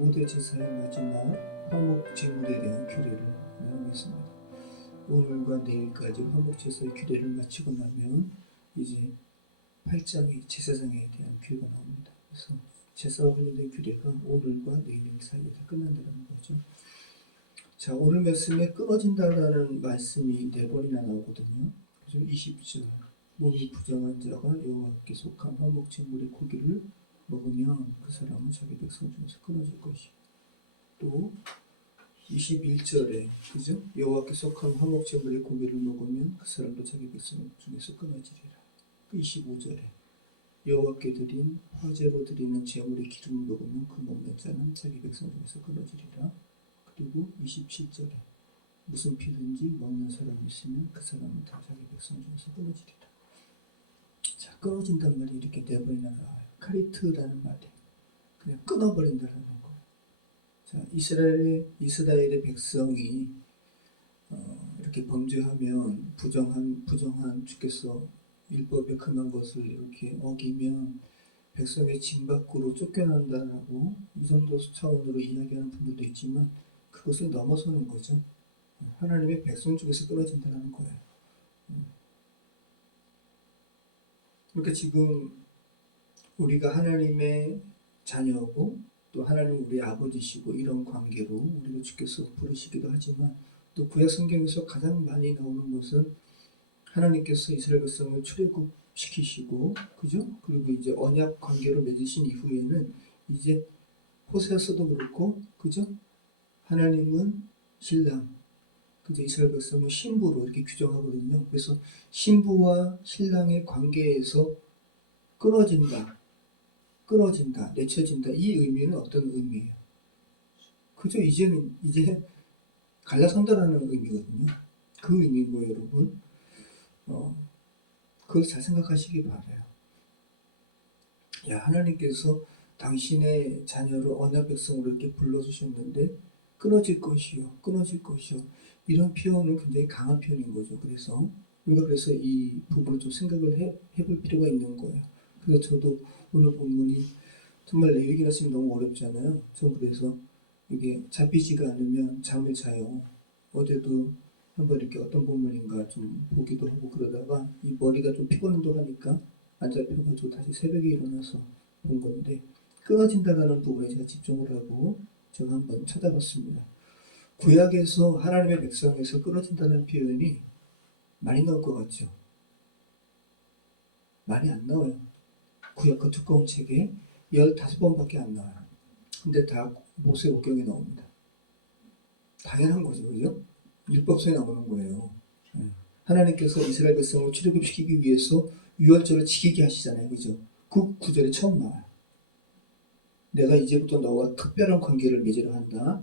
5대 제사의 마지막 화목 제물에 대한 규례를 나누겠습니다. 오늘과 내일까지 화목 제사의 규례를 마치고 나면 이제 8장의 제사장에 대한 규례가 나옵니다. 그래서 제사와 관련된 규례가 오늘과 내일 사이에 다 끝난다는 거죠. 자, 오늘 말씀에 끊어진다라는 말씀이 4번이나 나오거든요. 그래서 20절 몸이 부정한 자가 여호와께 속한 화목 제물의 고기를 먹으면 그 사람은 자기 백성 중에서 끊어질 것이요. 또 21절에 그죠? 여호와께 속한 화목 제물의 고기를 먹으면 그 사람도 자기 백성 중에서 끊어지리라. 25절에 여호와께 드린 화제로 드리는 제물의 기름을 먹으면 그 먹는 자는 자기 백성 중에서 끊어지리라. 그리고 27절에 무슨 피든지 먹는 사람이 있으면 그 사람은 다 자기 백성 중에서 끊어지리라. 자, 끊어진단 말이 이렇게 4번이나 나와요. 카리트라는 말이 그냥 끊어버린다는 거예요. 자, 이스라엘의 백성이 이렇게 범죄하면 부정한 주께서 율법에 금한 것을 이렇게 어기면 백성의 진 밖으로 쫓겨난다라고 이 정도 차원으로 이야기하는 분들도 있지만 그것을 넘어서는 거죠. 하나님의 백성 중에서 끊어진다는 거예요. 그러니까 지금 우리가 하나님의 자녀고 또 하나님 우리 아버지시고 이런 관계로 우리가 주께서 부르시기도 하지만 또 구약 성경에서 가장 많이 나오는 것은 하나님께서 이스라엘 백성을 출애굽시키시고 그죠? 그리고 이제 언약 관계로 맺으신 이후에는 이제 호세아서도 그렇고 그죠? 하나님은 신랑 그죠? 이스라엘 백성은 신부로 이렇게 규정하거든요. 그래서 신부와 신랑의 관계에서 끊어진다, 내쳐진다. 이 의미는 어떤 의미예요? 그죠? 이제 갈라선다라는 의미거든요. 그 의미고 여러분, 그걸 잘 생각하시기 바라요. 야, 하나님께서 당신의 자녀로 언약 백성으로 이렇게 불러주셨는데 끊어질 것이요. 이런 표현은 굉장히 강한 표현인 거죠. 그래서 우리가 이 부분을 좀 생각을 해볼 필요가 있는 거예요. 그래서 저도 오늘 본문이 정말 레위기나 쓰면 너무 어렵잖아요. 전 그래서 이게 잡히지가 않으면 잠을 자요. 어제도 한번 이렇게 어떤 본문인가 좀 보기도 하고 그러다가 이 머리가 좀 피곤하고 하니까 안 잡혀가지고 다시 새벽에 일어나서 본 건데 끊어진다라는 부분에 제가 집중을 하고 제가 한번 찾아봤습니다. 구약에서 하나님의 백성에서 끊어진다는 표현이 많이 나올 것 같죠? 많이 안 나와요. 구약 그 두꺼운 책에 15번밖에 안 나와요. 근데 다 모세오경에 나옵니다. 당연한 거죠, 그죠? 율법서에 나오는 거예요. 하나님께서 이스라엘 백성을 출애굽시키기 위해서 유월절을 지키게 하시잖아요, 그죠? 그 구절에 처음 나와요. 내가 이제부터 너와 특별한 관계를 맺으려 한다.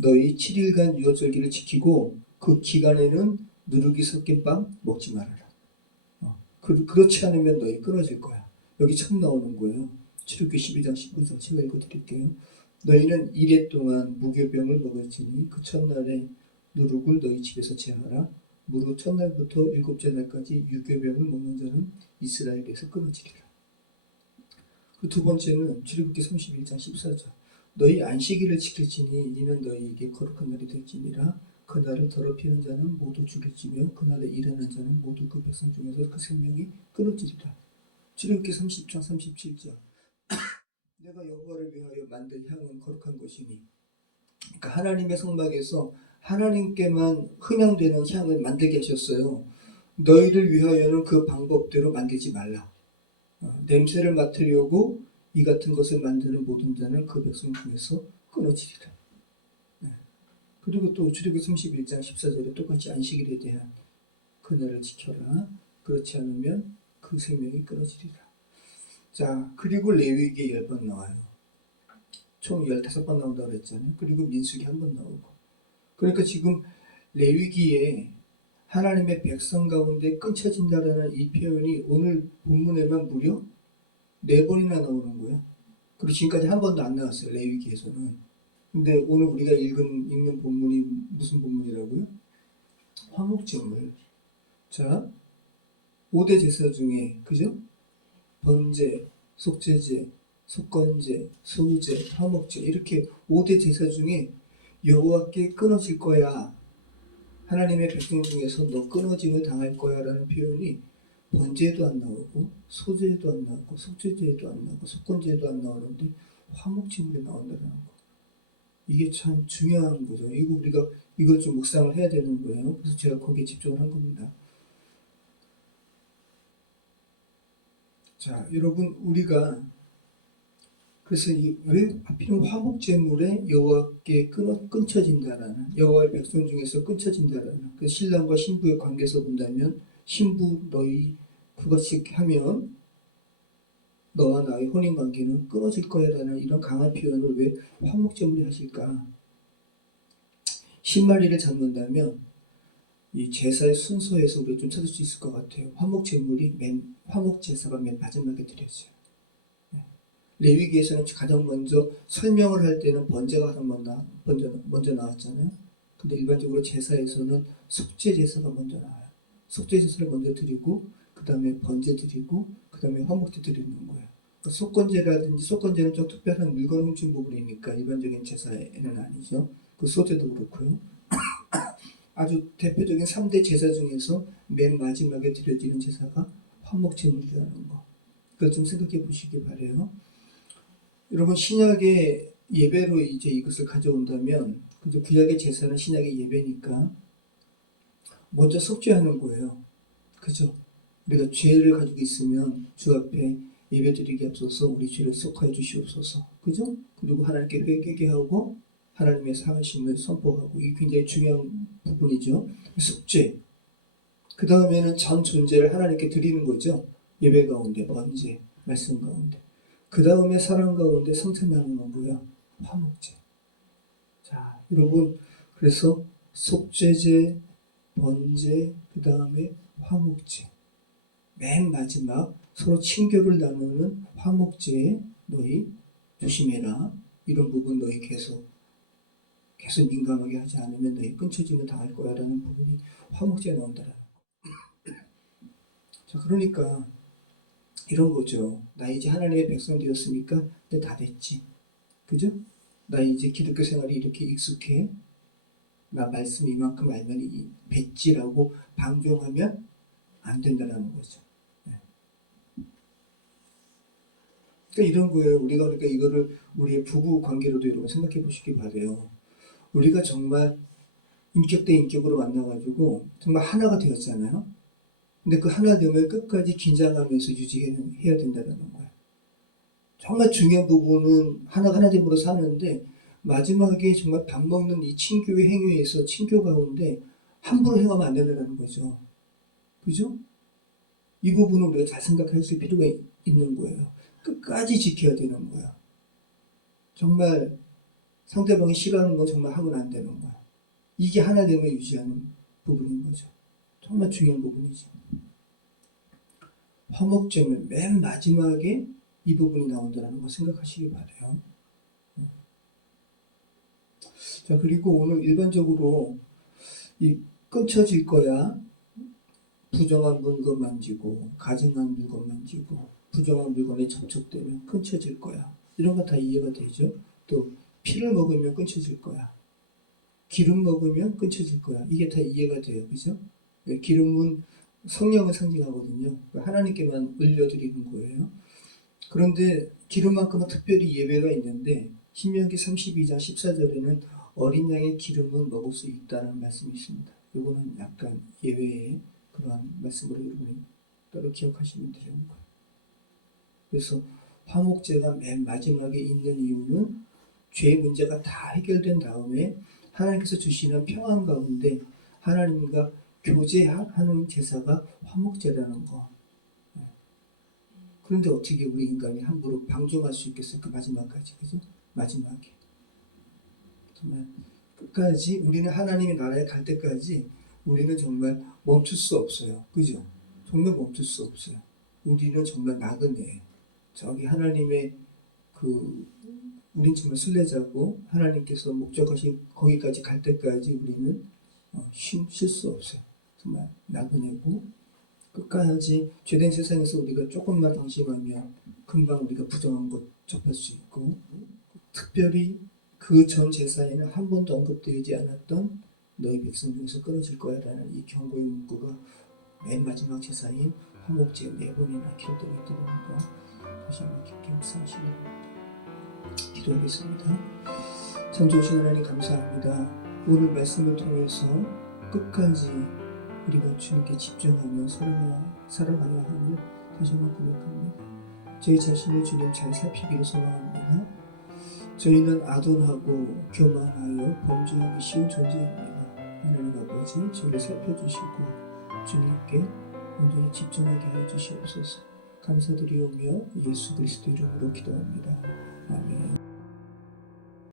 너희 7일간 유월절기를 지키고 그 기간에는 누룩이 섞인 빵 먹지 말아라. 그렇지 않으면 너희 끊어질 거야. 여기 처음 나오는 거예요. 출애굽기 12장 19절 제가 읽어드릴게요. 너희는 이레 동안 무교병을 먹을지니 그 첫날에 누룩을 너희 집에서 제하라. 무릇 첫날부터 7째 날까지 유교병을 먹는 자는 이스라엘에서 끊어지리라. 그 두 번째는 출애굽기 31장 14절 너희 안식일을 지킬지니 이는 너희에게 거룩한 날이 될지니라. 그날을 더럽히는 자는 모두 죽일지며 그날에 일하는 자는 모두 그 백성 중에서 그 생명이 끊어지리라. 출애굽기 30장 37절 내가 여호와를 위하여 만든 향은 거룩한 것이니 그러니까 하나님의 성막에서 하나님께만 흥향되는 향을 만들게 하셨어요. 너희를 위하여는 그 방법대로 만들지 말라. 냄새를 맡으려고 이 같은 것을 만드는 모든 자는 그 백성 중에서 끊어지리라. 그리고 또 출애굽기 31장 14절에 똑같이 안식일에 대한 그날을 지켜라. 그렇지 않으면 그 생명이 끊어지리라. 자, 그리고 레위기에 10번 나와요. 총 15번 나온다고 그랬잖아요. 그리고 민수기 1번 나오고. 그러니까 지금 레위기에 하나님의 백성 가운데 끊쳐진다라는 이 표현이 오늘 본문에만 무려 4번이나 나오는 거예요. 그리고 지금까지 한 번도 안 나왔어요. 레위기에서는. 근데 오늘 우리가 읽는 본문이 무슨 본문이라고요? 화목제물. 자, 5대 제사 중에 그죠? 번제, 속죄제, 속건제, 소제, 화목제 이렇게 5대 제사 중에 여호와께 끊어질 거야. 하나님의 백성 중에서 너 끊어짐을 당할 거야 라는 표현이 번제에도 안 나오고 소제에도 안 나오고 속죄제에도 안 나오고 속건제에도 안 나오는데 화목제물에 나온다는 거. 이게 참 중요한 거죠. 이거 우리가 이걸 좀 묵상을 해야 되는 거예요. 그래서 제가 거기에 집중을 한 겁니다. 자, 여러분 우리가 그래서 왜 하필이면 화목제물에 여호와께 끊쳐진다라는 여호와의 백성 중에서 끊쳐진다라는 그 신랑과 신부의 관계에서 본다면 신부 너희 그것이 하면 너와 나의 혼인관계는 끊어질 거야라는 이런 강한 표현을 왜 화목제물이 하실까? 신마리를 잡는다면 이 제사의 순서에서 우리가 좀 찾을 수 있을 것 같아요. 화목제사가 맨 마지막에 드려져요. 레위기에서는 가장 먼저 설명을 할 때는 번제가 가장 먼저 나왔잖아요. 근데 일반적으로 제사에서는 속죄 제사가 먼저 나와요. 속죄 제사를 먼저 드리고 그 다음에 번제 드리고 그 다음에 화목제 드리는 거예요. 그러니까 속건제라든지 속건제는 좀 특별한 물건 훔친 부분이니까 일반적인 제사에는 아니죠. 그 소제도 그렇고요. 아주 대표적인 3대 제사 중에서 맨 마지막에 드려지는 제사가 화목제물이라는 거. 그걸 좀 생각해 보시기 바래요. 여러분 신약의 예배로 이제 이것을 가져온다면 그죠? 구약의 제사는 신약의 예배니까 먼저 속죄하는 거예요. 그죠? 우리가 죄를 가지고 있으면 주 앞에 예배드리기 앞서서 우리 죄를 속하여 주시옵소서. 그죠? 그리고 하나님께 회개하게 하고 하나님의 사하심을 선포하고 이게 굉장히 중요한 부분이죠. 속죄. 그 다음에는 전 존재를 하나님께 드리는 거죠. 예배 가운데 번제, 말씀 가운데. 그 다음에 사랑 가운데 성찬 나누는 거야. 화목제. 자, 여러분 그래서 속죄제, 번제, 그 다음에 화목제. 맨 마지막 서로 친교를 나누는 화목제에 너희 조심해라. 이런 부분 너희 계속 민감하게 하지 않으면 너희 끊쳐지면 당할 거야 라는 부분이 화목제에 나온다라는 거. 자, 그러니까 이런 거죠. 나 이제 하나님의 백성 되었으니까 이제 다 됐지. 그죠? 나 이제 기독교 생활이 이렇게 익숙해. 나 말씀 이만큼 알면 뱉지라고 방종하면 안 된다는 거죠. 네. 그러니까 이런 거예요. 우리가 그러니까 이거를 우리의 부부 관계로도 여러분 생각해 보시기 바래요. 우리가 정말 인격 대 인격으로 만나가지고 정말 하나가 되었잖아요. 근데 그 하나 되면 끝까지 긴장하면서 유지해야 된다는 거예요. 정말 중요한 부분은 하나됨으로 사는데 마지막에 정말 밥 먹는 이 친교의 행위에서 친교 가운데 함부로 행하면 안 된다는 거죠. 그죠? 이 부분을 우리가 잘 생각하실 필요가 있는 거예요. 끝까지 지켜야 되는 거야. 정말 상대방이 싫어하는 건 정말 하면 안 되는 거야. 이게 하나됨을 유지하는 부분인 거죠. 정말 중요한 부분이죠. 화목제물 맨 마지막에 이 부분이 나온다는 거 생각하시기 바래요. 자, 그리고 오늘 일반적으로 이 끊쳐질 거야. 부정한 물건 만지고 가증한 물건 만지고 부정한 물건에 접촉되면 끊쳐질 거야. 이런 거 다 이해가 되죠. 또 피를 먹으면 끊쳐질 거야. 기름 먹으면 끊쳐질 거야. 이게 다 이해가 돼요. 그죠? 기름은 성령을 상징하거든요. 하나님께만 올려드리는 거예요. 그런데 기름만큼은 특별히 예외가 있는데 신명기 32장 14절에는 어린 양의 기름은 먹을 수 있다는 말씀이 있습니다. 이거는 약간 예외의 그러한 말씀으로 여러분이 따로 기억하시면 되는 거예요. 그래서 화목제가 맨 마지막에 있는 이유는 죄의 문제가 다 해결된 다음에 하나님께서 주시는 평안 가운데 하나님과 교제하는 제사가 화목제라는 거. 그런데 어떻게 우리 인간이 함부로 방종할 수 있겠어요? 그 마지막까지. 그죠? 마지막에. 정말 끝까지 우리는 하나님의 나라에 갈 때까지 우리는 정말 멈출 수 없어요. 그죠? 정말 멈출 수 없어요. 우리는 정말 나그네. 저기 하나님의 우린 정말 순례자고 하나님께서 목적하신 거기까지 갈 때까지 우리는 쉴 수 없어요. 정말 나그네고 끝까지 죄된 세상에서 우리가 조금만 방심하면 금방 우리가 부정한 것 접할 수 있고, 특별히 그 전 제사에는 한 번도 언급되지 않았던 너희 백성 중에서 끊어질 거야 라는 이 경고의 문구가 맨 마지막 제사인 화목제 4번이나 기록되어 있다는 거 다시 한번 깊게 묵상하시기 바랍니다. 기도하겠습니다. 참 좋으신 하나님 감사합니다. 오늘 말씀을 통해서 끝까지 우리가 주님께 집중하며 살아가야 함을 다시 한번 고백합니다. 저희 자신을 주님 잘 살피기를 소망합니다. 저희는 아둔하고 교만하여 범죄하기 쉬운 존재입니다. 하나님 아버지, 저희를 살펴주시고 주님께 온전히 집중하게 하여 주시옵소서. 감사드리오며 예수 그리스도 이름으로 기도합니다.